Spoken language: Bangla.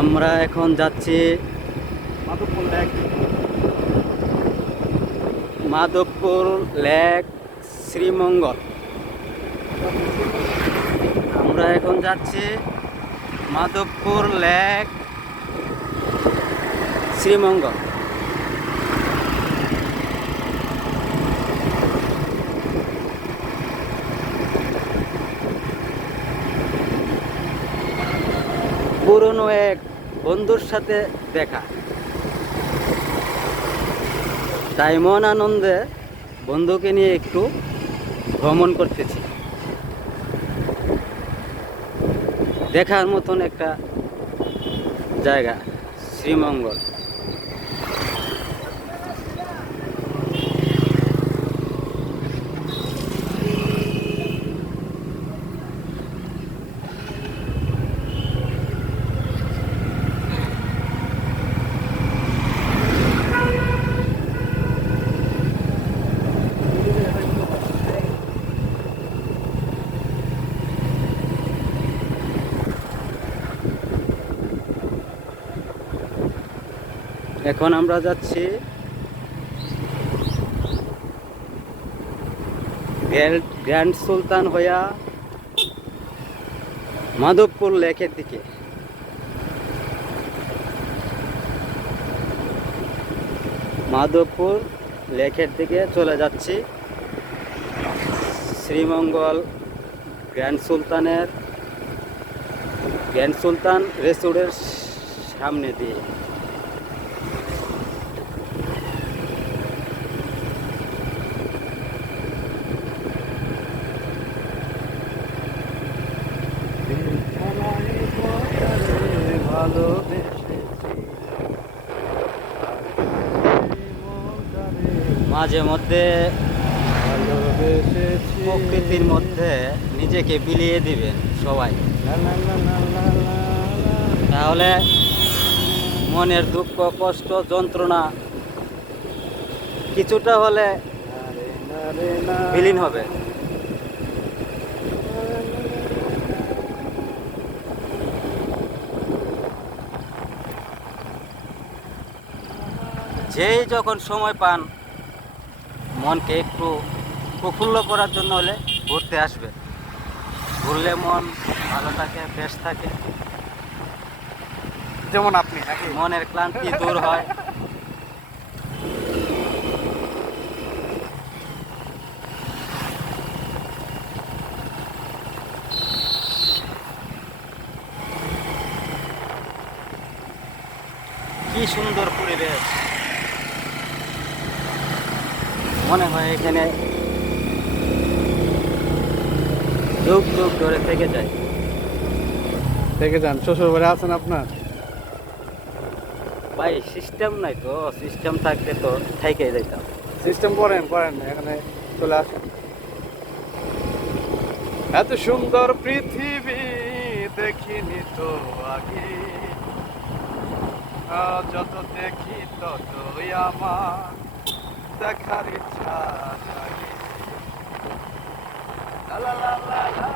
আমরা এখন যাচ্ছি মাধবপুর লেক শ্রীমঙ্গল। আমরা এখন যাচ্ছি মাধবপুর লেক শ্রীমঙ্গল। পুরনো এক বন্ধুর সাথে দেখা, তাই মন আনন্দে বন্ধুকে নিয়ে একটু ভ্রমণ করতেছি। দেখার মতন একটা জায়গা শ্রীমঙ্গল। এখন আমরা যাচ্ছি গ্র্যান্ড সুলতান হইয়া মাধবপুর লেকের দিকে। মাধবপুর লেকের দিকে চলে যাচ্ছি শ্রীমঙ্গল গ্র্যান্ড সুলতান রেস্টুরেন্টের সামনে দিয়ে। মাঝে মধ্যে প্রকৃতির মধ্যে নিজেকে বিলিয়ে দিবেন সবাই, তাহলে মনের দুঃখ কষ্ট যন্ত্রণা কিছুটা হলে বিলীন হবে। যেই যখন সময় পান মনকে একটু প্রফুল্ল করার জন্য হলে ঘুরতে আসবে। ঘুরলে মন ভালো থাকে, ফ্রেশ থাকে, যেমন আপনি মনের ক্লান্তি দূর হয়। কি সুন্দর পরিবেশ, মনে হয় এখানে যুগ যুগ ধরে থেকে যায়। থেকে যান। শ্বশুর বাড়ি আছেন আপনার? ভাই সিস্টেম নাই তো, সিস্টেম থাকলে তো থেকে যেতাম। সিস্টেম করেন এখানে চলে আসেন। এত সুন্দর পৃথিবী দেখিনি তো আগে, যত দেখি ততই আমার দেখার ইচ্ছা জাগে। লা লা লা লা লা।